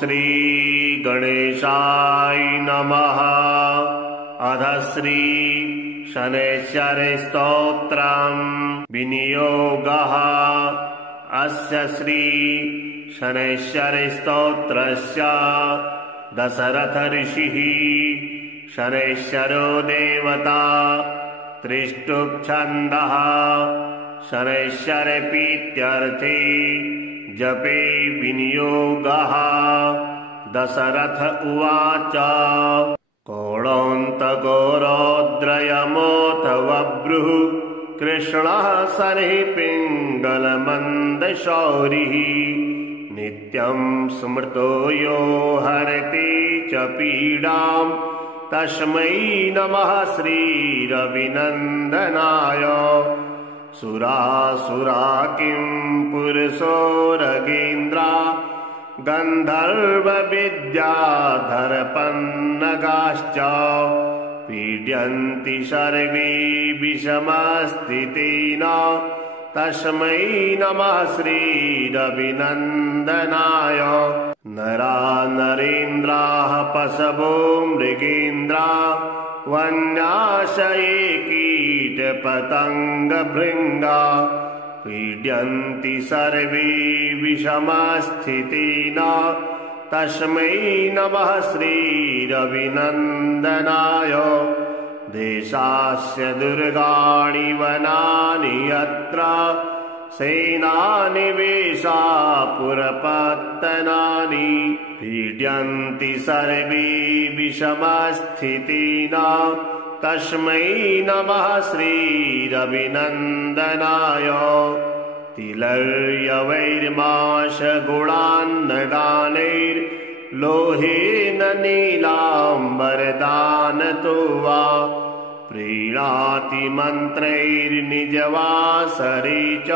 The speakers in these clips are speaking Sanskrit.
श्री गणेशाय नमः। अध श्री शनैश्चर स्तोत्रम् विनियोगः। अस्य श्री शनैश्चर स्तोत्रस्य दशरथ ऋषिः शनैश्चरो देवता त्रिष्टुप् छन्दः शनैश्चरपीत्यर्थे जपे विनियोगः। दशरथ उवाच कोणोऽन्तको रौद्रयमोऽथ बभ्रुः कृष्णः शनैः पिङ्गलमन्दशौरिः नित्यं स्मृतो यो हरति च पीडाम् तस्मै नमः श्रीरविनन्दनाय। सुरासुरा किं पुरुषोरगेन्द्रा गन्धर्वविद्याधरपन्नगाश्च पीड्यन्ति सर्वे विषमस्थितेन तस्मै नमः श्रीरविनन्दनाय। नरा नरेन्द्राः पशवो मृगेन्द्रा वन्याशये कीटपतङ्गभृङ्गा पीड्यन्ति सर्वे विषमस्थितेन तस्मै नमः श्रीरविनन्दनाय। देशास्य दुर्गाणि वनानि यत्र सेनानिवेशा पुरपत्तनानि पीड्यन्ति सर्वे विषमस्थितेन तस्मै नमः श्रीरविनन्दनाय। तिलर्यवैर्माशगुणान्नदानैर्लोहेन नीलाम्बरदानतो वा प्रीणाति मन्त्रैर्निजवासरे च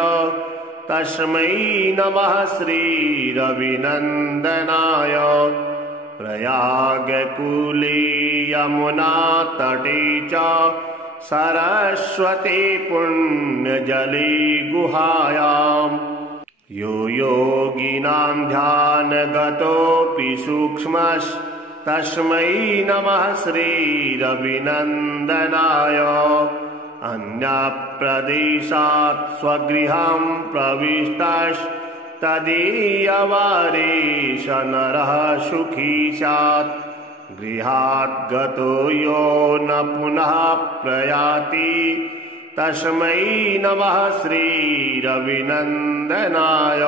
तस्मै नमः श्रीरविनन्दनाय। प्रयागकूले यमुनातटे च सरस्वती पुण्यजले गुहायाम् यो योगिनां ध्यानगतोऽपि सूक्ष्मस्तस्मै नमः श्रीरविनन्दनाय। अन्यप्रदेशात् स्वगृहं प्रविष्टस्तदीयवारेश नरः सुखी स्यात् गृहात् गतो यो न पुनः प्रयाति तस्मै नमः श्रीरविनन्दनाय।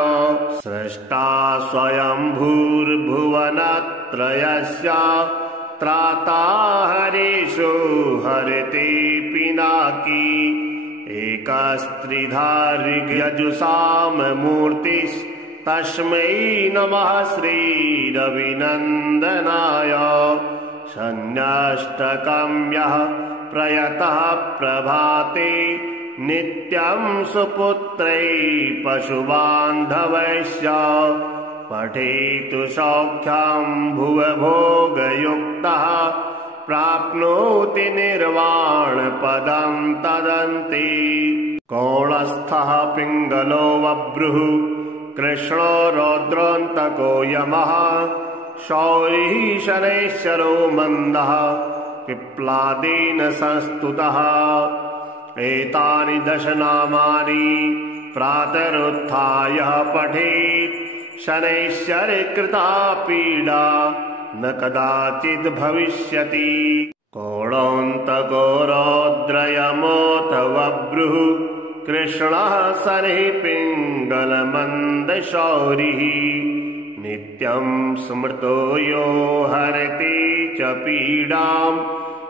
स्रष्टा स्वयंभूर्भुवनत्रयस्य त्राता हरीशो हरते पिनाकी एकस्त्रिधा ऋग्यजुषाममूर्तिस्तस्मै नमः श्रीरविनन्दनाय। सन्न्यष्टकं यः प्रयतः प्रभाते नित्यं सुपुत्रैः पशुबान्धवैश्च पठेतु सौख्यं भुवभोगयुक्तः प्राप्नोति निर्वाणपदं तदन्ते। कोणस्थः पिङ्गलो बभ्रुः कृष्णो रौद्रोऽन्तको यमः शौरिः शनैश्चरो मन्दः पिप्लादेन संस्तुतः। एतानि दश नामानि प्रातरुत्थाय पठेत् शनैश्चर कृता पीडा न कदाचिद् भविष्यति। कोणोऽन्तको रौद्रयमोऽथ बभ्रुः कृष्णः शनैः पिङ्गलमन्दशौरिः नित्यं स्मृतो यो हरति च पीडाम्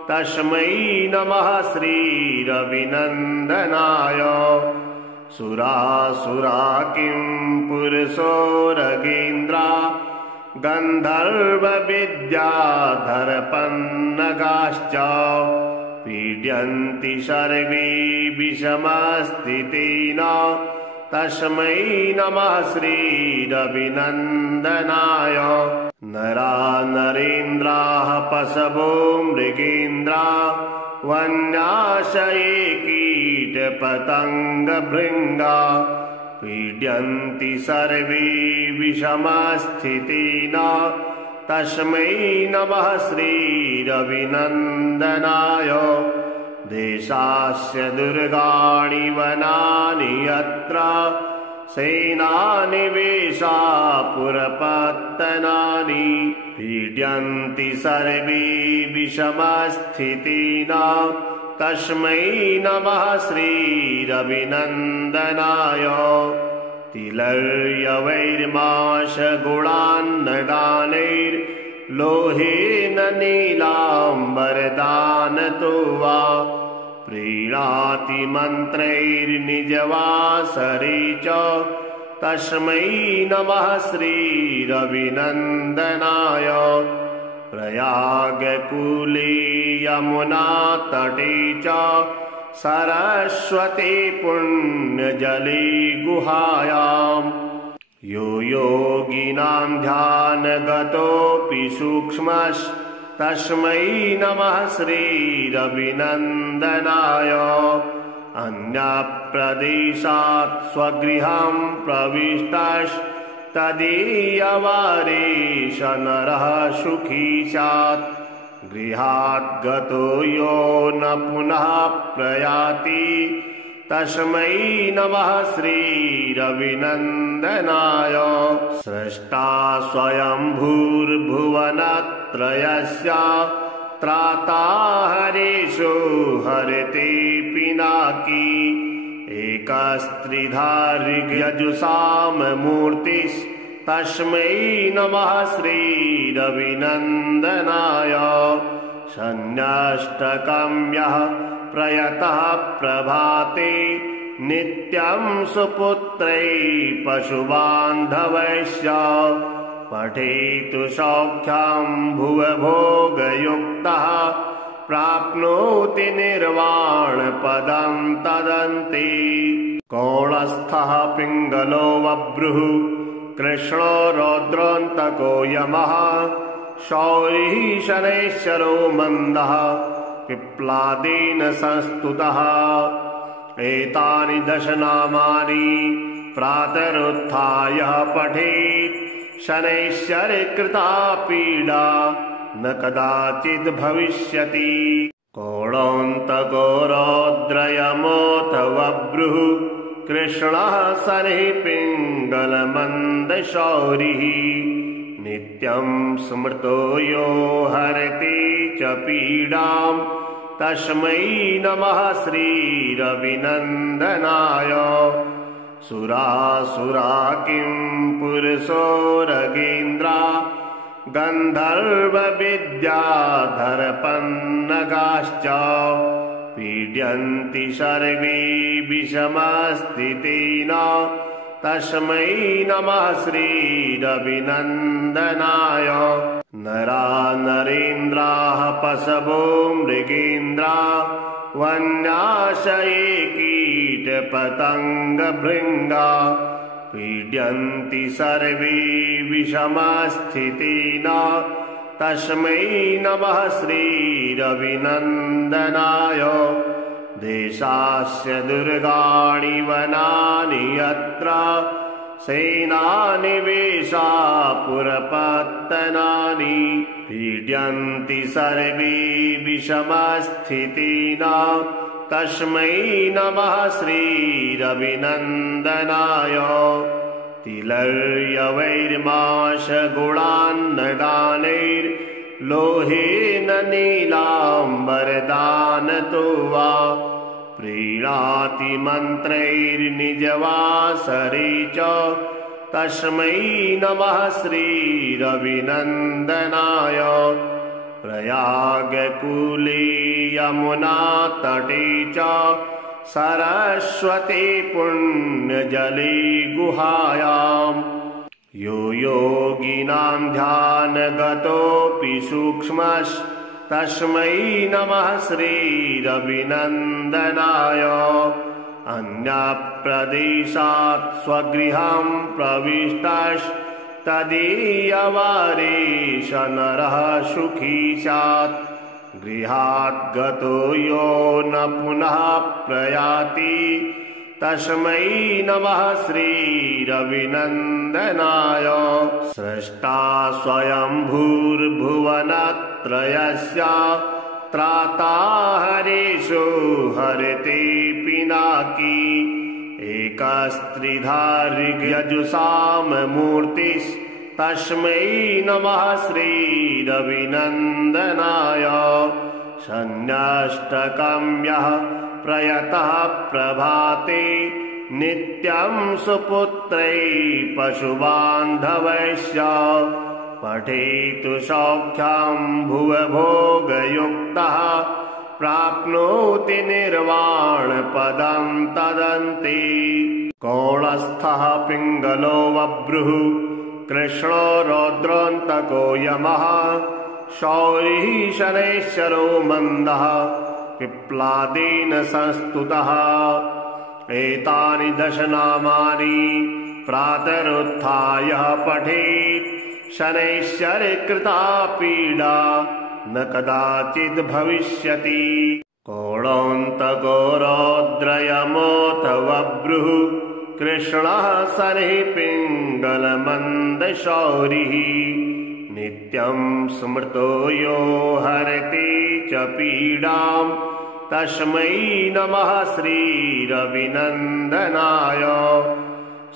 तस्मै नमः श्रीरविनन्दनाय। सुरासुरा किं पुरुषोरगेन्द्रा गन्धर्वविद्याधरपन्नगाश्च पीड्यन्ति सर्वे विषमस्थितेन तस्मै नमः श्रीरविनन्दनाय। नरा नरेन्द्राः पशवो मृगेन्द्रा वन्याशये कीटपतङ्गभृङ्गा पीड्यन्ति सर्वे विषमस्थितेन तस्मै नमः श्रीरविनन्दनाय देशास्य दुर्गाणि वनानि यत्र सेनानिवेशा पुरपत्तनानि पीड्यन्ति सर्वे विषमस्थितेन तस्मै नमः श्रीरविनन्दनाय तिलर्यवैर्माशगुणान्नदानैर्लोहेन नीलाम्बरदानतो वा प्रीणाति मन्त्रैर्निजवासरे च तस्मै नमः श्रीरविनन्दनाय प्रयागकूले यमुनातटे च सरस्वती पुण्यजले गुहायाम् यो योगिनां ध्यानगतोऽपि सूक्ष्मस्तस्मै नमः श्रीरविनन्दनाय अन्यप्रदेशात् स्वगृहं प्रविष्टस्तदीयवारेश नरः सुखी स्यात् गृहात् गतो यो न पुनः प्रयाति तस्मै नमः श्रीरविनन्दनाय स्रष्टा स्वयंभूर्भुवनत्रयस्य त्राता हरेषु हरते पिनाकी एकस्त्रिधार्यजुषाममूर्तिस्तस्मै नमः श्रीरविनन्दनाय सन्न्यष्टकं यः प्रयतः प्रभाते नित्यं सुपुत्रैः पशुबान्धवैश्च पठेतु सौख्यं भुवभोगयुक्तः प्राप्नोति निर्वाणपदं तदन्ते कौणस्थः पिङ्गलो बभ्रुः कृष्णो रौद्रोऽन्तको यमः शौरिः शनैश्चरो मन्दः पिप्लादेन संस्तुतः एतानि 10 नामानि प्रातरुत्थाय पठेत् शनैश्चरकृता पीडा न कदाचित् भविष्यति कौणोऽन्तको रौद्रयमोऽथ बभ्रुः कृष्णः शनिः पिङ्गलमन्दशौरिः नित्यं स्मृतो यो हरति च पीडाम् तस्मै नमः श्रीरविनन्दनाय सुरासुरा किं पुरुषोरगेन्द्रा गन्धर्वविद्याधरपन्नगाश्च पीड्यन्ति सर्वे विषमस्थितेन तस्मै नमः श्रीरविनन्दनाय नरा नरेन्द्राः पशवो मृगेन्द्रा वन्याशये कीटपतङ्गभृङ्गा पीड्यन्ति सर्वे विषमस्थितेन तस्मै नमः श्रीरविनन्दनाय देशास्य दुर्गाणि वनानि यत्र सेनानिवेशा पुरपत्तनानि पीड्यन्ति सर्वे विषमस्थितेन तस्मै नमः श्रीरविनन्दनाय तिलर्यवैर्माशगुणान्नदानैर्लोहेन नीलाम्बरदानतो वा प्रीणाति मन्त्रैर्निजवासरे च तस्मै नमः श्रीरविनन्दनाय प्रयागकूले यमुनातटे च सरस्वती पुण्यजले गुहायाम् यो योगिनां ध्यानगतोऽपि सूक्ष्मस्तस्मै नमः श्रीरविनन्दनाय अन्यप्रदेशात् स्वगृहं प्रविष्टस्तदीयवारेश नरः सुखी स्यात् गृहात् गतो यो न पुनः प्रयाति तस्मै नमः श्रीरविनन्दनाय। स्रष्टा स्वयंभूर्भुवनत्रयस्य त्राता हरीशो हरते पिनाकी। एकस्त्रिधा ऋग्यजुषाममूर्तिस्तस्मै नमः श्रीरविनन्दनाय। शन्यष्टकं यः प्रयतः प्रभाते नित्यं सुपुत्रै पशुबान्धवैश्च। पठेतु सौख्यं भुवभोगयुक्तः प्राप्नोति निर्वाणपदं तदन्ते। कौणस्थः पिङ्गलो बभ्रुः कृष्णो रौद्रोऽन्तको यमः। शौरिः शनैश्चरो मन्दः पिप्लादेन संस्तुतः। एतानि दश नामानि प्रातरुत्थाय पठेत्। शनैश्चरकृता पीडा न कदाचिद् भविष्यति। कौणोऽन्तको रौद्रयमोऽथ बभ्रुः कृष्णः शनिः पिङ्गलमन्दशौरिः। नित्यं स्मृतो यो हरति च पीडां तस्मै नमः श्रीरविनन्दनाय।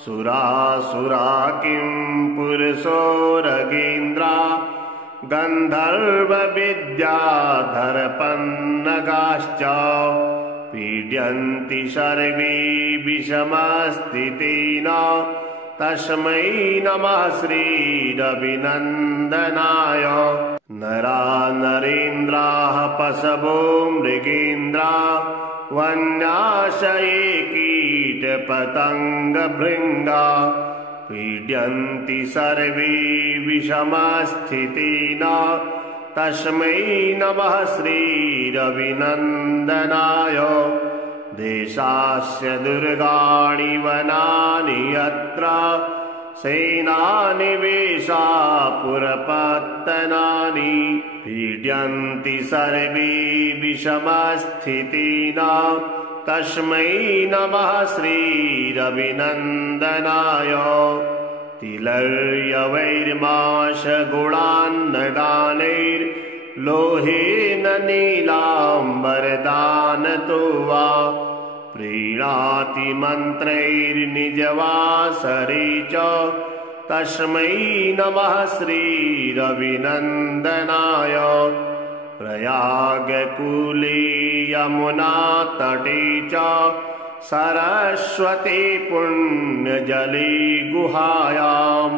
सुरासुरा किं पुरुषोरगेन्द्रा गन्धर्वविद्याधरपन्नगाश्च। पीड्यन्ति सर्वे विषमस्थितेन तस्मै नमः श्रीरविनन्दनाय। नरा नरेन्द्राः पशवो मृगेन्द्रा वन्याशये कीटपतङ्गभृङ्गा। पीड्यन्ति सर्वे विषमस्थितेन तस्मै नमः श्रीरविनन्दनाय। देशास्य दुर्गाणि वनानि यत्र सेनानिवेशा पुरपत्तनानि। पीड्यन्ति सर्वे विषमस्थितेन तस्मै नमः श्रीरविनन्दनाय। तिलर्यवैर्माशगुणान्नदानैर्लोहेन नीलाम्बरदानतो वा। प्रीणाति मन्त्रैर्निजवासरे च तस्मै नमः श्रीरविनन्दनाय। प्रयागकूले यमुनातटे च सरस्वती पुण्यजले गुहायां।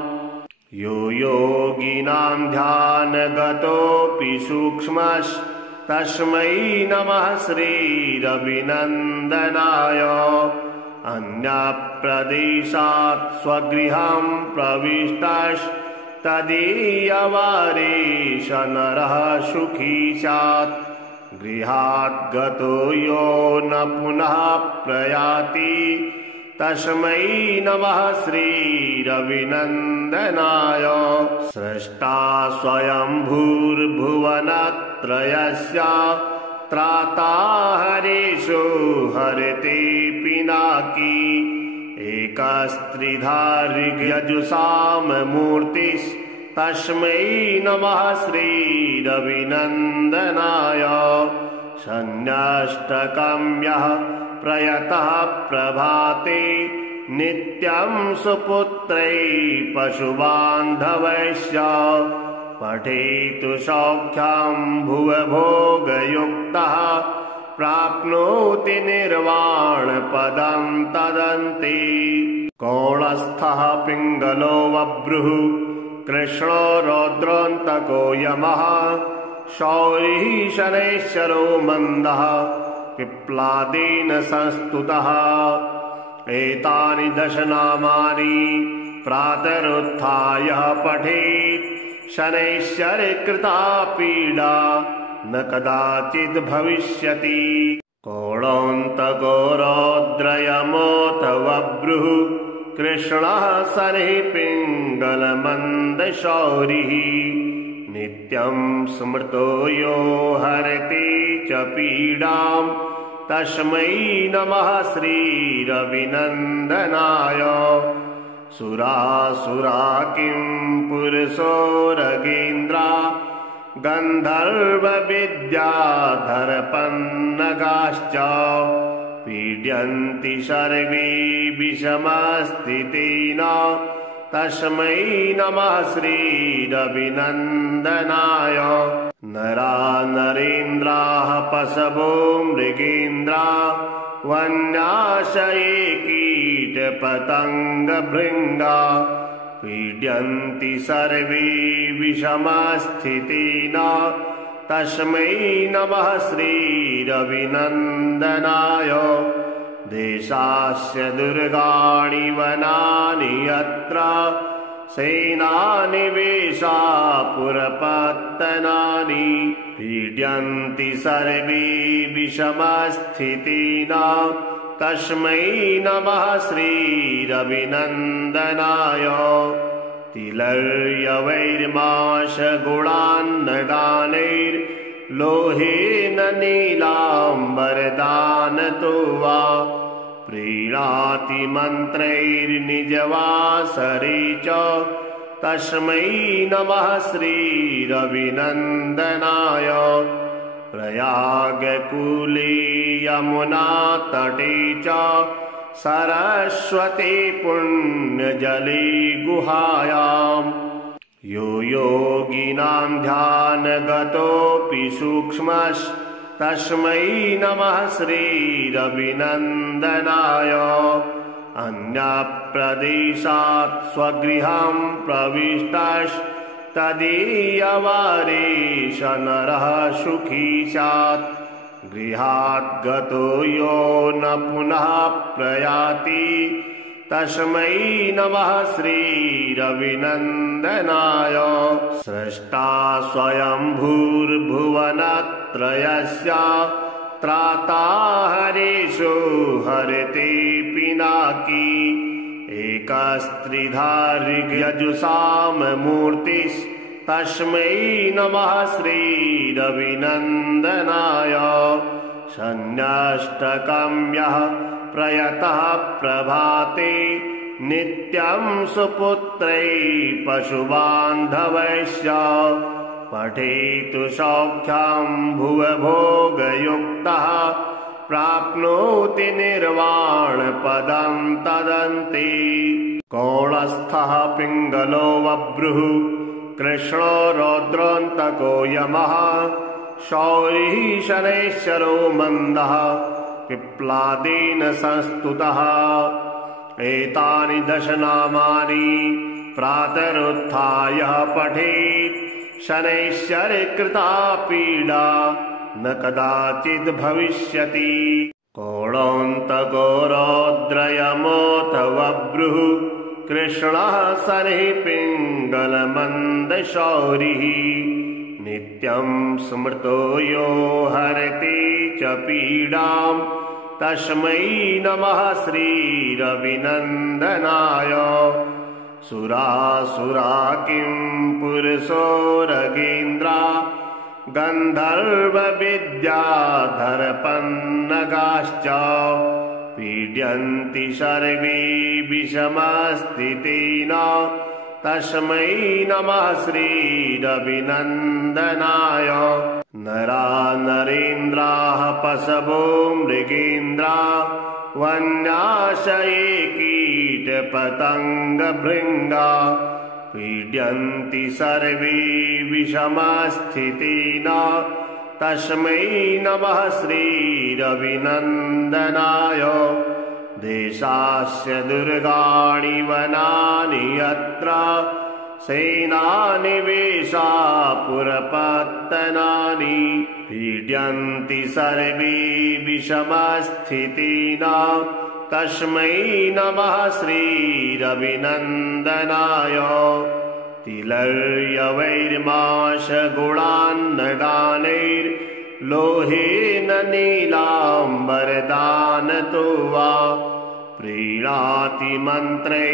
यो योगिनां ध्यानगतोऽपि सूक्ष्मस्तस्मै नमः श्रीरविनन्दनाय। अन्यप्रदेशात् स्वगृहं प्रविष्टस्तदीयवारेश नरः सुखी स्यात्। गृहात् गतो यो न पुनः प्रयाति तस्मै नमः श्रीरविनन्दनाय। स्रष्टा स्वयंभूर्भुवनत्रयस्य त्राता हरीशो हरते पिनाकी। एकस्त्रिधा ऋग्यजुषाममूर्तिस्तस्मै नमः श्रीरविनन्दनाय। शन्यष्टकं यः प्रयतः प्रभाते नित्यं सुपुत्रै पशुबान्धवैश्च। पठेतु सौख्यं भुवभोगयुक्तः प्राप्नोति निर्वाणपदं तदन्ते। कौणस्थः पिङ्गलो बभ्रुः कृष्णो रौद्रोऽन्तको यमः। शौरिः शनैश्चरो मन्दः पिप्लादेन संस्तुतः। एतानि दश नामानि प्रातरुत्थाय पठेत्। शनैश्चरकृता पीडा न कदाचिद् भविष्यति। कौणोऽन्तको रौद्रयमोऽथ बभ्रुः कृष्णः शनिः पिङ्गलमन्दशौरिः। नित्यं स्मृतो यो हरति च पीडां तस्मै नमः श्रीरविनन्दनाय सुरासुरा किं पुरुषोरगेन्द्रा गन्धर्वविद्याधरपन्नगाश्च पीड्यन्ति सर्वे विषमस्थितेन तस्मै नमः श्रीरविनन्दनाय नरा नरेन्द्राः पशवो मृगेन्द्रा वन्याशये कीटपतङ्गभृङ्गा पीड्यन्ति सर्वे विषमस्थितेन तस्मै नमः श्रीरविनन्दनाय देशास्य दुर्गाणि वनानि यत्र सेनानिवेशा पुरपत्तनानि पीड्यन्ति सर्वे विषमस्थितेन तस्मै नमः श्रीरविनन्दनाय तिलर्यवैर्माशगुणान्नदानैर्लोहेन नीलाम्बरदानतो वा प्रीणाति मन्त्रैर्निजवासरे च तस्मै नमः श्रीरविनन्दनाय प्रयागकूले यमुनातटे च सरस्वती पुण्यजले गुहायां यो योगिनां ध्यानगतोऽपि सूक्ष्मस्तस्मै नमः श्रीरविनन्दनाय अन्यप्रदेशात् स्वगृहं प्रविष्टस्तदीयवारेश नरः सुखी स्यात् गृहात् गतो यो न पुनः प्रयाति तस्मै नमः श्रीरविनन्दनाय स्रष्टा स्वयंभूर्भुवनत्रयस्य त्राता हरेषु हरते पिनाकी एकस्त्रिधार्यजुषाममूर्तिस्तस्मै नमः श्रीरविनन्दनाय सन्न्यष्टकं यः प्रयतः प्रभाते नित्यं सुपुत्रै पशुबान्धवैश्च पठेतु सौख्यं भुवभोगयुक्तः प्राप्नोति निर्वाणपदं तदन्ते कौणस्थः पिङ्गलो बभ्रुः कृष्णो रौद्रोऽन्तको यमः शौरिः शनैश्चरो मन्दः पिप्लादेन संस्तुतः एतानि 10 नामानि प्रातरुत्थाय पठेत् शनैश्चरकृता पीडा न कदाचिद् भविष्यति कोणान्तको रौद्रयमोऽथ बभ्रुः कृष्णः शनिः पिङ्गलमन्दशौरिः नित्यं स्मृतो यो हरति च पीडां तस्मै नमः श्रीरविनन्दनाय सुरासुरा किं पुरुषोरगेन्द्रा गन्धर्वविद्याधरपन्नगाश्च पीड्यन्ति सर्वे विषमस्थितेन तस्मै नमः श्रीरविनन्दनाय नरा नरेन्द्राः पशवो मृगेन्द्रा वन्याशये कीटपतङ्गभृङ्गा पीड्यन्ति सर्वे विषमस्थितेन तस्मै नमः श्रीरविनन्दनाय देशास्य दुर्गाणि वनानि यत्र सेनानिवेशा पुरपत्तनानि पीड्यन्ति सर्वे विषमस्थितेन तस्मै नमः श्रीरविनन्दनाय तिलर्यवैर्माशगुणान्नदानैर्लोहेन नीलाम्बरदानतो वा प्रीणाति मन्त्रैर्निजवासरे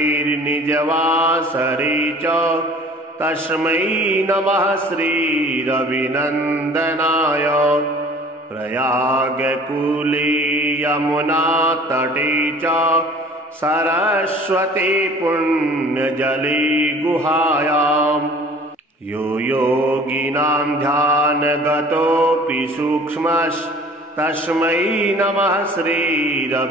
च तस्मै नमः श्रीरविनन्दनाय प्रयागकूले यमुनातटे च सरस्वती पुण्यजले गुहायाम् यो योगिनां ध्यानगतोऽपि सूक्ष्मस्तस्मै नमः श्रीरविनन्दनाय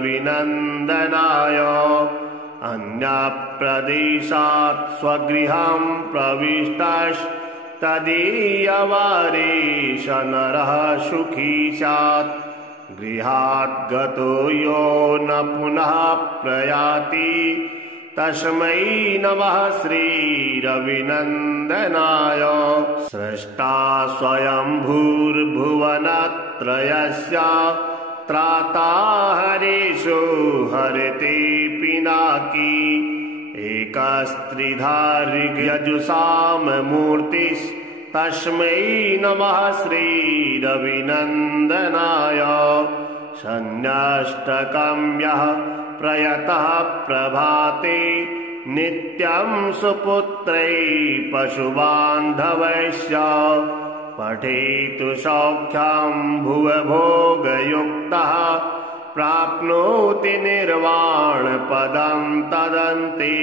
अन्यप्रदेशात् स्वगृहं प्रविष्टस्तदीयवारेश नरः सुखी स्यात् गृहात् गतो यो न पुनः प्रयाति तस्मै नमः श्रीरविनन्दनाय स्रष्टा स्वयंभूर्भुवनत्रयस्य त्राता हरीशो हरते पिनाकी एकस्त्रिधार्यजुषामूर्तिस्तस्मै नमः श्रीरविनन्दनाय सन्न्यष्टकं यः प्रयतः प्रभाते नित्यं सुपुत्रै पशुबान्धवैश्च पठेतु सौख्यं भुवभोगयुक्तः प्राप्नोति निर्वाणपदं तदन्ते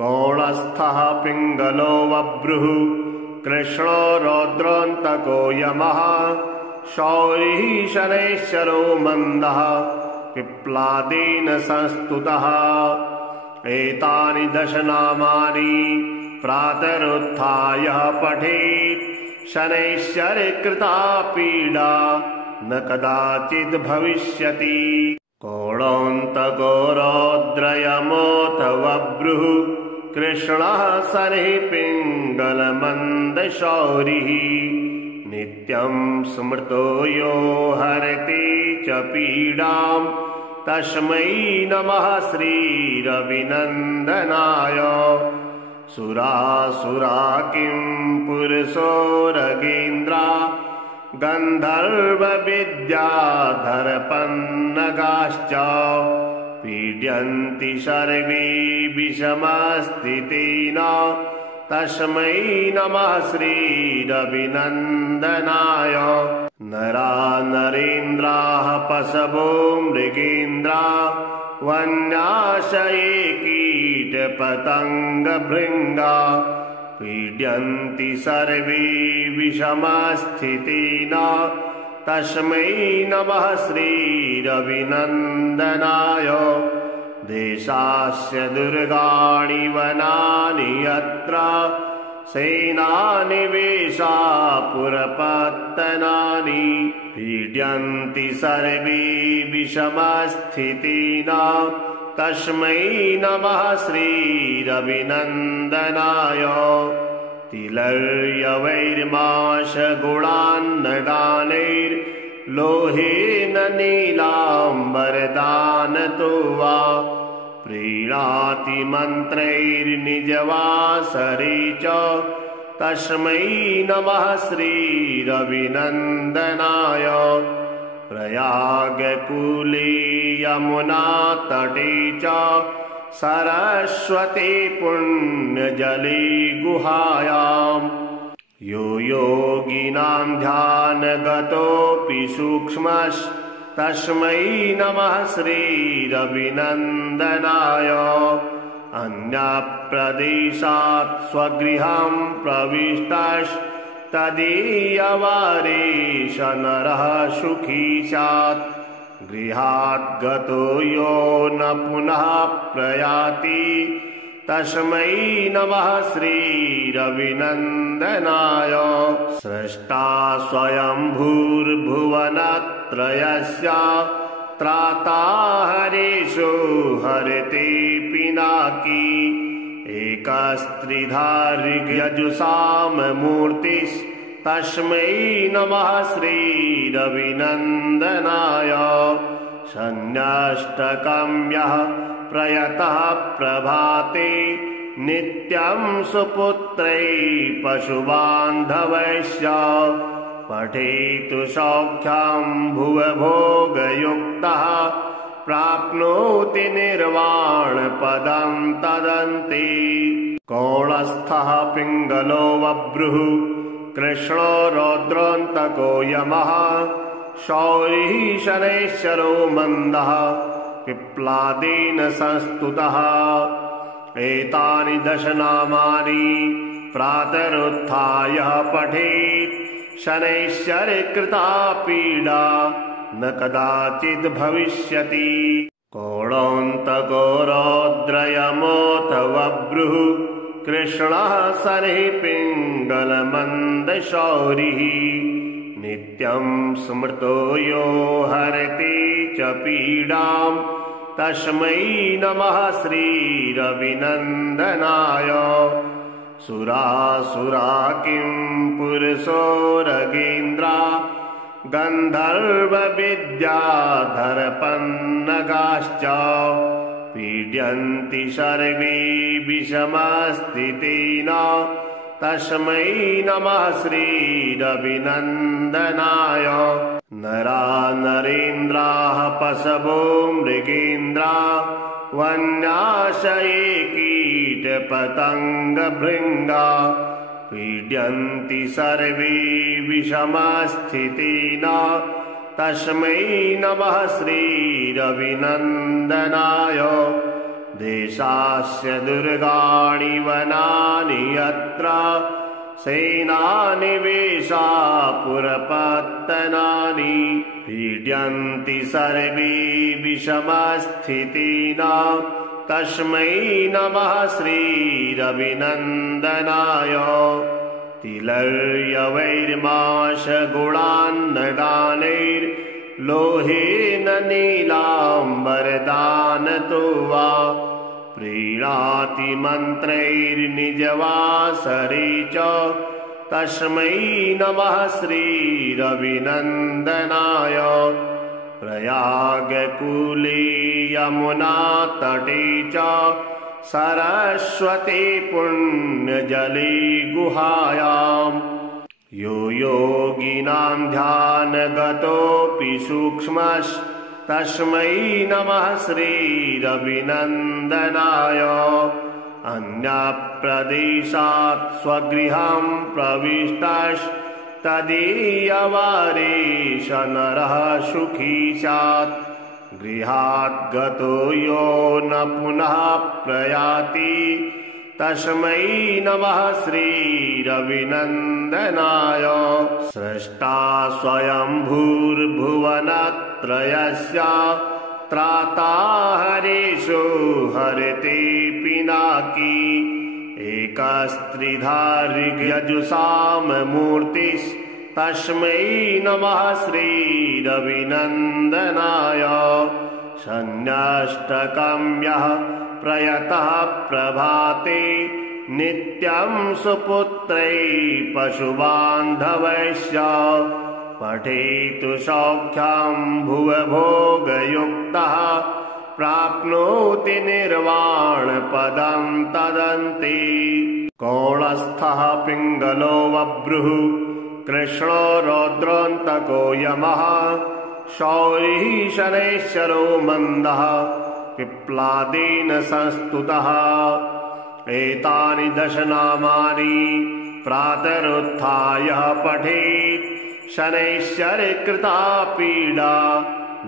कौणस्थः पिङ्गलो बभ्रुः कृष्णो रौद्रोऽन्तको यमः शौरिः शनैश्चरो मन्दः पिप्लादेन संस्तुतः एतानि 10 नामानि प्रातरुत्थाय पठेत् शनैश्चरकृता पीडा न कदाचिद् भविष्यति कौणोऽन्तको रौद्रयमोऽथ बभ्रुः कृष्णः शनिः पिङ्गलमन्दशौरिः नित्यं स्मृतो यो हरति च पीडां तस्मै नमः श्रीरविनन्दनाय सुरासुरा किं पुरुषोरगेन्द्रा गन्धर्वविद्याधरपन्नगाश्च पीड्यन्ति सर्वे विषमस्थितेन तस्मै नमः श्रीरविनन्दनाय नरा नरेन्द्राः पशवो मृगेन्द्रा वन्याशये कीटपतङ्गभृङ्गा पीड्यन्ति सर्वे विषमस्थितेन तस्मै नमः श्रीरविनन्दनाय देशास्य दुर्गाणि वनानि यत्र सेनानिवेशा पुरपत्तनानि पीड्यन्ति सर्वे विषमस्थितेन तस्मै नमः श्रीरविनन्दनाय तिलर्यवैर्माशगुणान्नदानैर्लोहेन नीलाम्बरदानतो वा प्रीणाति मन्त्रैर्निजवासरे च तस्मै नमः श्रीरविनन्दनाय प्रयागकूले यमुनातटे च सरस्वती पुण्यजले गुहायाम् यो योगिनां ध्यानगतोऽपि सूक्ष्मस्तस्मै नमः श्रीरविनन्दनाय अन्यप्रदेशात् स्वगृहं प्रविष्टस्तदीयवारेश नरः सुखी स्यात् गृहात् गतो यो न पुनः प्रयाति तस्मै नमः श्रीरविनन्दनाय स्रष्टा स्वयंभूर्भुवनत्रयस्य त्राता हरीशो हरते पिनाकी एकस्त्रिधार्यजुषामूर्तिस्तस्मै नमः श्रीरविनन्दनाय सन्न्यष्टकं यः प्रयतः प्रभाते नित्यं सुपुत्रै पशुबान्धवैश्च पठेतु सौख्यं भुवभोगयुक्तः प्राप्नोति निर्वाणपदं तदन्ते कौणस्थः पिङ्गलो बभ्रुः कृष्णो रौद्रोऽन्तको यमः शौरिः शनैश्चरो मन्दः पिप्लादेन संस्तुतः। एतानि 10 नामानि प्रातरुत्थाय पठेत् शनैश्चरकृता पीडा न कदाचिद् भविष्यति। कोणान्तको रौद्रयमोऽथ वभ्रुः कृष्णः शनिः पिङ्गलमन्दशौरिः। नित्यं स्मृतो यो हरति च पीडां तस्मै नमः श्रीरविनन्दनाय। सुरासुरा किं पुरुषोरगेन्द्रा गन्धर्वविद्याधरपन्नगाश्च पीड्यन्ति सर्वे विषमस्थितेन तस्मै नमः श्रीरविनन्दनाय। नरा नरेन्द्राः पशवो मृगेन्द्रा वन्याशये कीटपतङ्गभृङ्गा पीड्यन्ति सर्वे विषमस्थितेन तस्मै नमः श्रीरविनन्दनाय। देशास्य दुर्गाणि वनानि यत्र सेनानिवेशा पुरपत्तनानि पीड्यन्ति सर्वे विषमस्थितेन तस्मै नमः श्रीरविनन्दनाय। तिलर्यवैर्माशगुणान्नदानैर्लोहेन नीलाम्बरदानतो वा प्रीणाति मन्त्रैर्निजवासरे च तस्मै नमः श्रीरविनन्दनाय। प्रयागकूले यमुनातटे च सरस्वती पुण्यजले गुहायाम् यो योगिनां ध्यानगतोऽपि सूक्ष्मस्तस्मै नमः श्रीरविनन्दनाय। अन्यप्रदेशात् स्वगृहं प्रविष्टस्तदीयवारेश नरः सुखी स्यात्। गृहात् गतो यो न पुनः प्रयाति तस्मै नमः श्रीरविनन्दनाय। स्रष्टा स्वयंभूर्भुवनत्रयस्य त्राता हरेषु हरते पिनाकी एकस्त्रिधा ऋग्यजुषाममूर्तिस्तस्मै नमः श्रीरविनन्दनाय। सन्न्यष्टकं यः प्रयतः प्रभाते नित्यं सुपुत्रैः पशुबान्धवैश्च पठेतु सौख्यं भुवभोगयुक्तः प्राप्नोति निर्वाणपदं तदन्ते। कौणस्थः पिङ्गलो वभ्रुः कृष्णो रौद्रोऽन्तको यमः शौरिः शनैश्चरो मन्दः पिप्लादेन संस्तुतः। एतानि 10 नामानि प्रातरुत्थाय पठेत् शनैश्चरकृता पीडा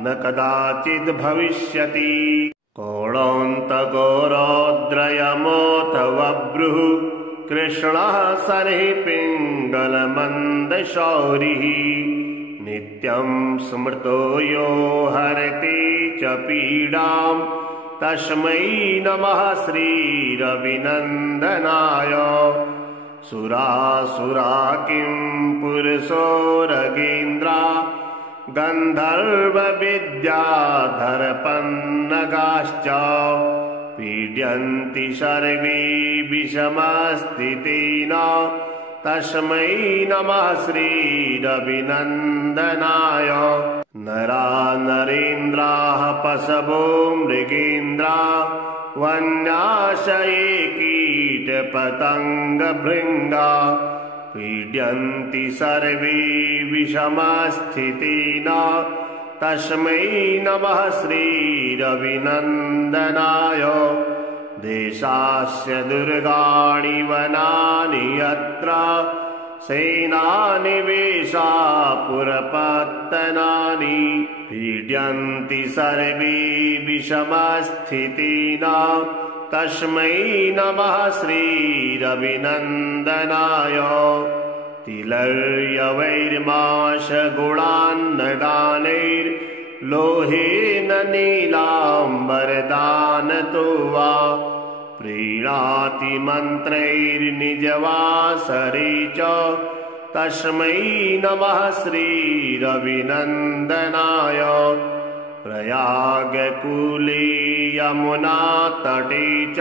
न कदाचिद् भविष्यति। कोणान्तको रौद्रयमोऽथ वभ्रुः कृष्णः शनिः पिङ्गलमन्दशौरिः। नित्यं स्मृतो यो हरति च पीडां तस्मै नमः श्रीरविनन्दनाय। सुरासुरा किं पुरुषोरगेन्द्रा गन्धर्वविद्याधरपन्नगाश्च पीड्यन्ति सर्वे विषमस्थितेन तस्मै नमः श्रीरविनन्दनाय। नरा नरेन्द्राः पशवो मृगेन्द्रा वन्याशये कीटपतङ्गभृङ्गा पीड्यन्ति सर्वे विषमस्थितेन तस्मै नमः श्रीरविनन्दनाय। देशास्य दुर्गाणि वनानि यत्र सेनानिवेशा पुरपत्तनानि पीड्यन्ति सर्वे विषमस्थितिना तस्मै नमः श्रीरविनन्दनाय तिलर्यवैर्माशगुणान्नदानैर्लोहेन नीलाम्बरदानतो वा प्रीणाति मन्त्रैर्निजवासरे च तस्मै नमः श्रीरविनन्दनाय प्रयागकूले यमुनातटे च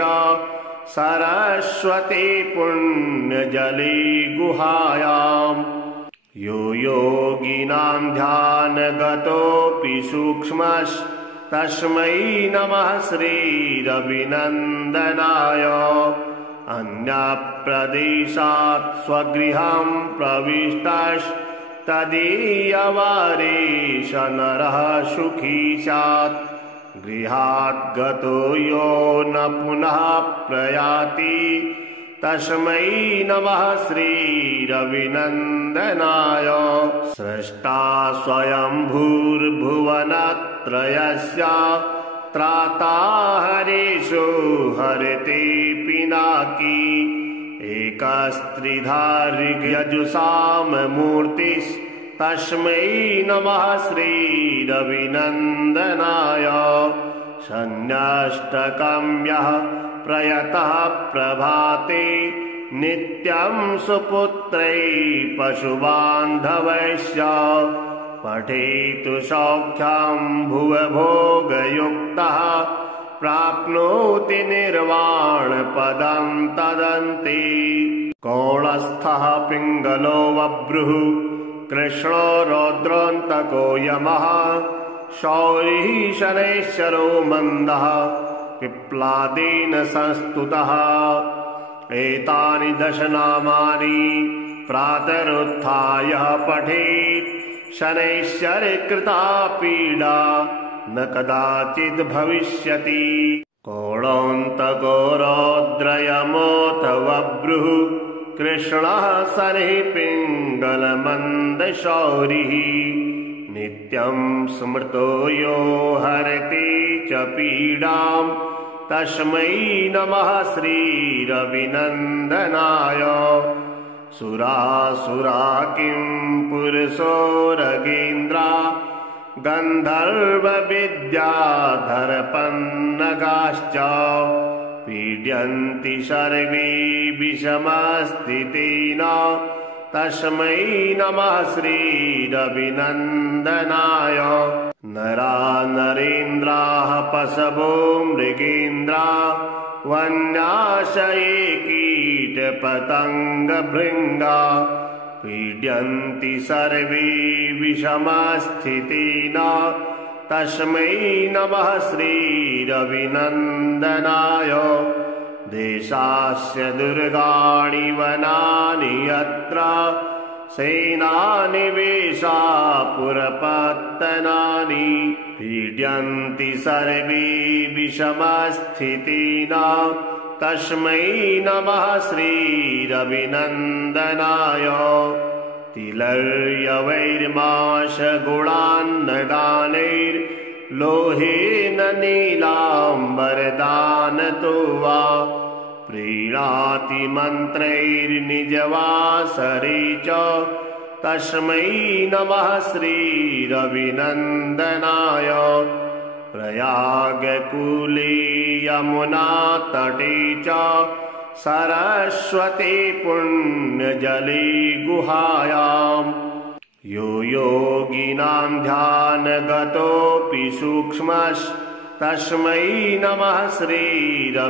सरस्वती पुण्यजले गुहायाम् यो योगिनां ध्यानगतोऽपि सूक्ष्मस्तस्मै नमः श्रीरविनन्दनाय अन्यप्रदेशात् स्वगृहं प्रविष्टस्तदीयवारेश नरः सुखी स्यात् गृहात् गतो यो न पुनः प्रयाति तस्मै नमः श्रीरविनन्दनाय स्रष्टा स्वयंभूर्भुवनत्रयस्य त्राता हरीशो हरते पिनाकी एकस्त्रिधा ऋग्यजुषाममूर्तिस्तस्मै नमः श्रीरविनन्दनाय सन्न्यष्टकं यः प्रयतः प्रभाते नित्यं सुपुत्रैः पशुबान्धवैश्च पठेतु सौख्यं भुवभोगयुक्तः प्राप्नोति निर्वाणपदं तदन्ते कौणस्थः पिङ्गलो बभ्रुः कृष्णो रौद्रोऽन्तको यमः शौरिः शनैश्चरो मन्दः पिप्लादेन संस्तुतः एतानि 10 नामानि प्रातरुत्थाय पठेत् शनैश्चरकृता पीडा न कदाचित् भविष्यति कौणोऽन्तको रौद्रयमोऽथ बभ्रुः कृष्णः शनिः पिङ्गलमन्दशौरिः नित्यं स्मृतो यो हरति च पीडां तस्मै नमः श्रीरविनन्दनाय सुरासुरा किं पुरुषोरगेन्द्रा गन्धर्वविद्याधरपन्नगाश्च पीड्यन्ति सर्वे विषमस्थितेन तस्मै नमः श्रीरविनन्दनाय नरा नरेन्द्राः पशवो मृगेन्द्रा वन्याशये कीटपतङ्गभृङ्गा पीड्यन्ति सर्वे विषमस्थितेन तस्मै नमः श्रीरविनन्दनाय देशास्य दुर्गाणि वनानि यत्र सेनानिवेशा पुरपत्तनानि पीड्यन्ति सर्वे विषमस्थितेन तस्मै नमः श्रीरविनन्दनाय तिलर्यवैर्माशगुणान्नदानैर्लोहेन नीलाम्बरदानतो वा प्रीणाति मन्त्रैर्निजवासरे च तस्मै नमः श्रीरविनन्दनाय प्रयागकूले यमुनातटे च सरस्वती पुण्यजले गुहायाम् यो योगिनां ध्यानगतोऽपि सूक्ष्मस्तस्मै नमः श्रीरविनन्दनाय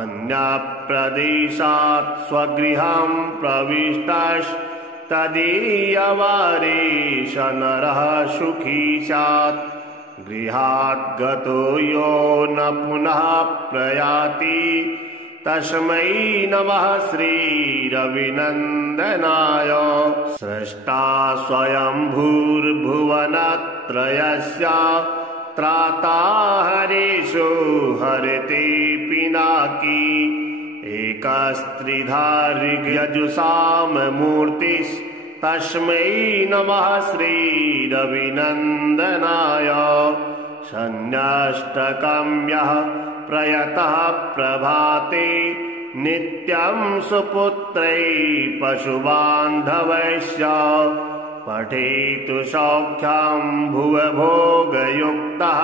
अन्यप्रदेशात् स्वगृहं प्रविष्टस्तदीयवारेश नरः सुखी स्यात् गृहात् गतो यो न पुनः प्रयाति तस्मै नमः श्रीरविनन्दनाय स्रष्टा स्वयंभूर्भुवनत्रयस्य त्राता हरीशो हरते पिनाकी एकस्त्रिधार्यजुषाममूर्तिस्तस्मै नमः श्रीरविनन्दनाय शन्यष्टकं यः प्रयतः प्रभाते नित्यं सुपुत्रैः पशुबान्धवैश्च पठेतु सौख्यं भुवभोगयुक्तः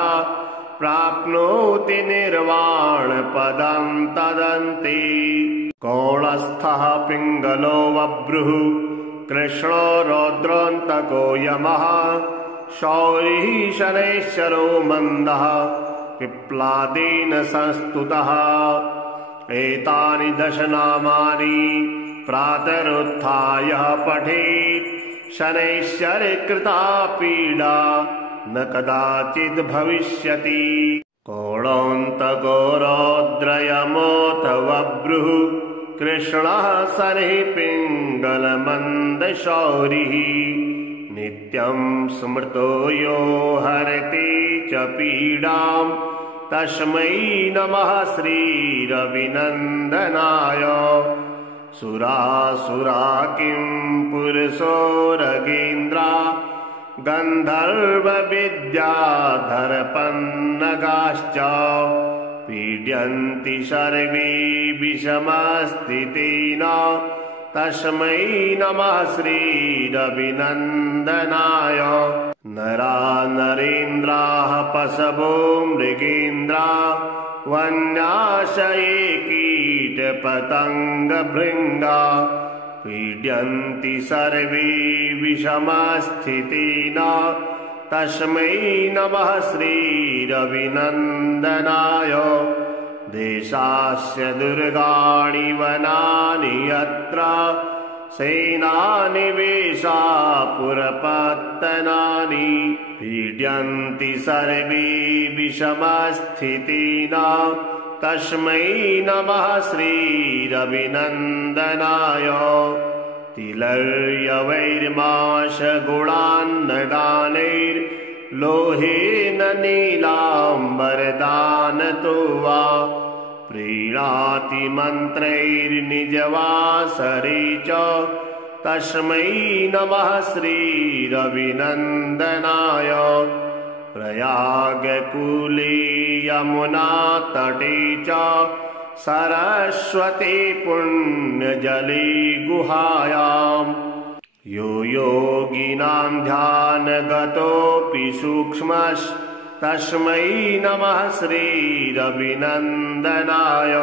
प्राप्नोति निर्वाणपदं तदन्ति। कौणस्थः पिङ्गलो बभ्रुः कृष्णो रौद्रोऽन्तको यमः शौरिः शनैश्चरो मन्दः पिप्लादेन संस्तुतः। एतानि दश नामानि प्रातरुत्थाय पठेत् शनैश्चरकृता पीडा न कदाचिद् भविष्यति। कौणोऽन्तको रौद्रयमोऽथ बभ्रुः कृष्णः शनिः पिङ्गलमन्दशौरिः नित्यं स्मृतो यो हरति च पीडां तस्मै नमः श्रीरविनन्दनाय। सुरासुरा किं पुरुषोरगेन्द्रा गन्धर्वविद्याधरपन्नगाश्च पीड्यन्ति सर्वे विषमस्थितेन तस्मै नमः श्रीरविनन्दनाय। नरा नरेन्द्राः पशवो मृगेन्द्रा वन्याशये कीटपतङ्गभृङ्गा पीड्यन्ति सर्वे विषमस्थितेन तस्मै नमः श्रीरविनन्दनाय। देशास्य दुर्गाणि वनानि यत्र सेनानिवेशा पुरपत्तनानि पीड्यन्ति सर्वे विषमस्थितेन तस्मै नमः श्रीरविनन्दनाय। तिलर्यवैर्माशगुणान्नदानैर्लोहेन नीलाम्बरदानतो वा प्रीणाति मन्त्रैर्निजवासरे च तस्मै नमः श्रीरविनन्दनाय। प्रयागकूले यमुनातटे च सरस्वती पुण्यजले गुहायां यो योगिनां ध्यानगतोऽपि सूक्ष्मस्तस्मै नमः श्रीरविनन्दनाय।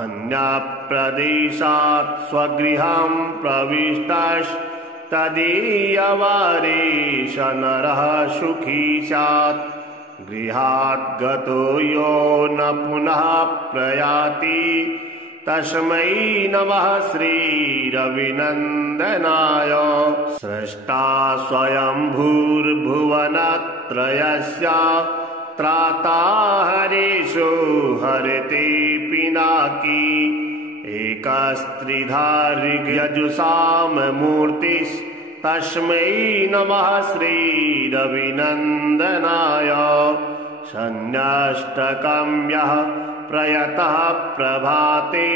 अन्यप्रदेशात् स्वगृहं प्रविष्टस्तदीयवारेश नरः सुखी स्यात् गृहात् गतो यो न पुनः प्रयाति तस्मै नमः श्रीरविनन्दनाय। स्रष्टा स्वयंभूर्भुवनत्रयस्य त्राता हरीशो हरते पिनाकी एकस्त्रिधार्यजुषाममूर्तिस्तस्मै नमः श्रीरविनन्दनाय। शन्यष्टकं यः प्रयतः प्रभाते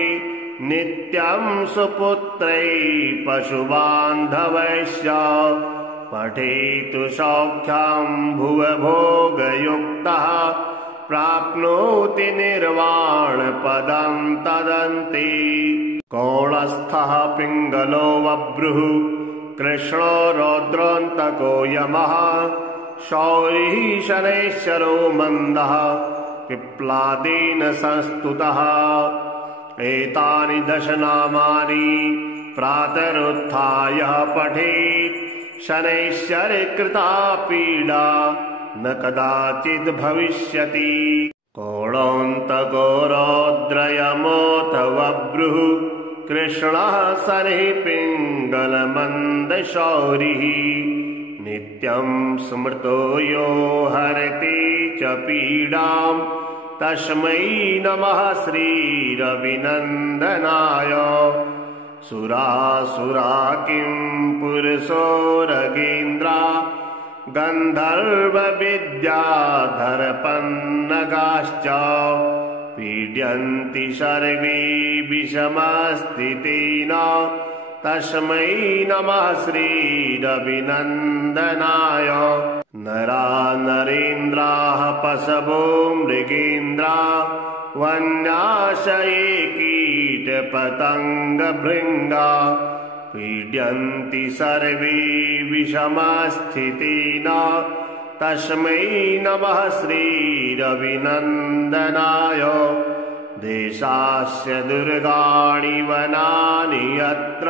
नित्यं सुपुत्रैः पशुबान्धवैश्च पठेतु सौख्यं भुवभोगयुक्तः प्राप्नोति निर्वाणपदं तदन्ति। कौणस्थः पिङ्गलो बभ्रुः कृष्णो रौद्रोऽन्तको यमः शौरिः शनैश्चरो मन्दः पिप्लादेन संस्तुतः। एतानि दश नामानि प्रातरुत्थाय पठेत् शनैश्चरकृता पीडा न कदाचिद् भविष्यति। कौणोऽन्तको रौद्रयमोऽथ बभ्रुः कृष्णः शनिः पिङ्गलमन्दशौरिः नित्यं स्मृतो यो हरति च पीडां तस्मै नमः श्रीरविनन्दनाय। सुरासुरा किं पुरुषोरगेन्द्रा गन्धर्वविद्याधरपन्नगाश्च पीड्यन्ति सर्वे विषमस्थितेन तस्मै नमः श्रीरविनन्दनाय। नरा नरेन्द्राः पशवो मृगेन्द्रा वन्याशये कीटपतङ्गभृङ्गा पीड्यन्ति सर्वे विषमस्थितेन तस्मै नमः श्रीरविनन्दनाय। देशास्य दुर्गाणि वनानि यत्र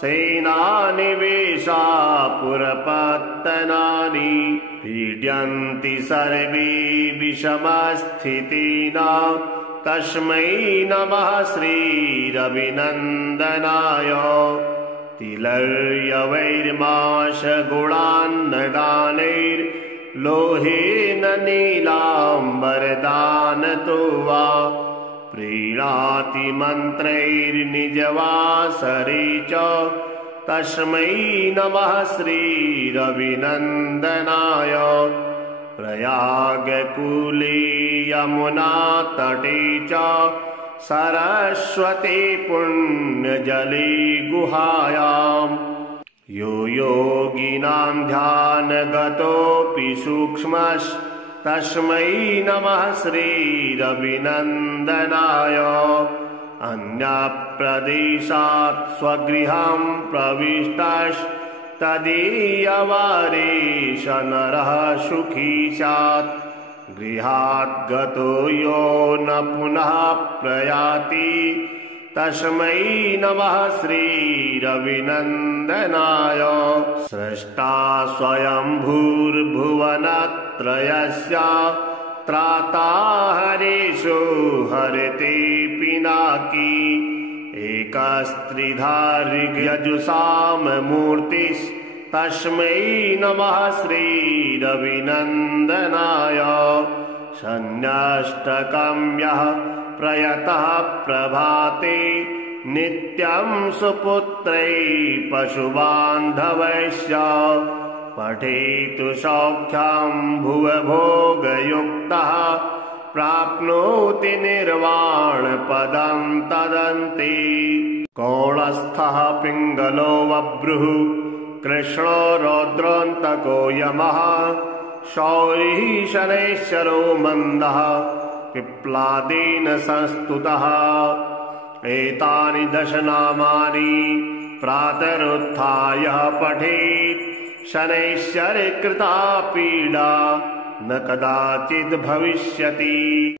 सेनानिवेशा पुरपत्तनानि पीड्यन्ति सर्वे विषमस्थितेन तस्मै नमः श्रीरविनन्दनाय। तिलर्यवैर्माशगुणान्नदानैर्लोहेन नीलाम्बरदानतो वा प्रीणाति मन्त्रैर्निजवासरे च तस्मै नमः श्रीरविनन्दनाय। प्रयागकूले यमुनातटे च सरस्वती पुण्यजले गुहायाम् यो योगिनां ध्यानगतोऽपि सूक्ष्मस्तस्मै नमः श्रीरविनन्दनाय। अन्यप्रदेशात् स्वगृहं प्रविष्टस्तदीयवारेश नरः सुखी स्यात् गृहात् गतो यो न पुनः प्रयाति तस्मै नमः श्रीरविनन्दनाय। स्रष्टा स्वयंभूर्भुवनत्रयस्य त्राता हरेषु हरते पिनाकी एकस्त्रिधार्यजुषाममूर्तिस्तस्मै नमः श्रीरविनन्दनाय। सन्न्यष्टकं यः प्रयतः प्रभाते नित्यं सुपुत्रैः पशुबान्धवैश्च पठेतु सौख्यं भुवभोगयुक्तः प्राप्नोति निर्वाणपदं तदन्ते। कौणस्थः पिङ्गलो बभ्रुः कृष्णो रौद्रोऽन्तको यमः शौरिः शनैश्चरो मन्दः पिप्लादेन संस्तुतः। एतानि 10 नामानि प्रातरुत्थाय पठेत् शनैश्चरकृता पीडा न कदाचिद् भविष्यति।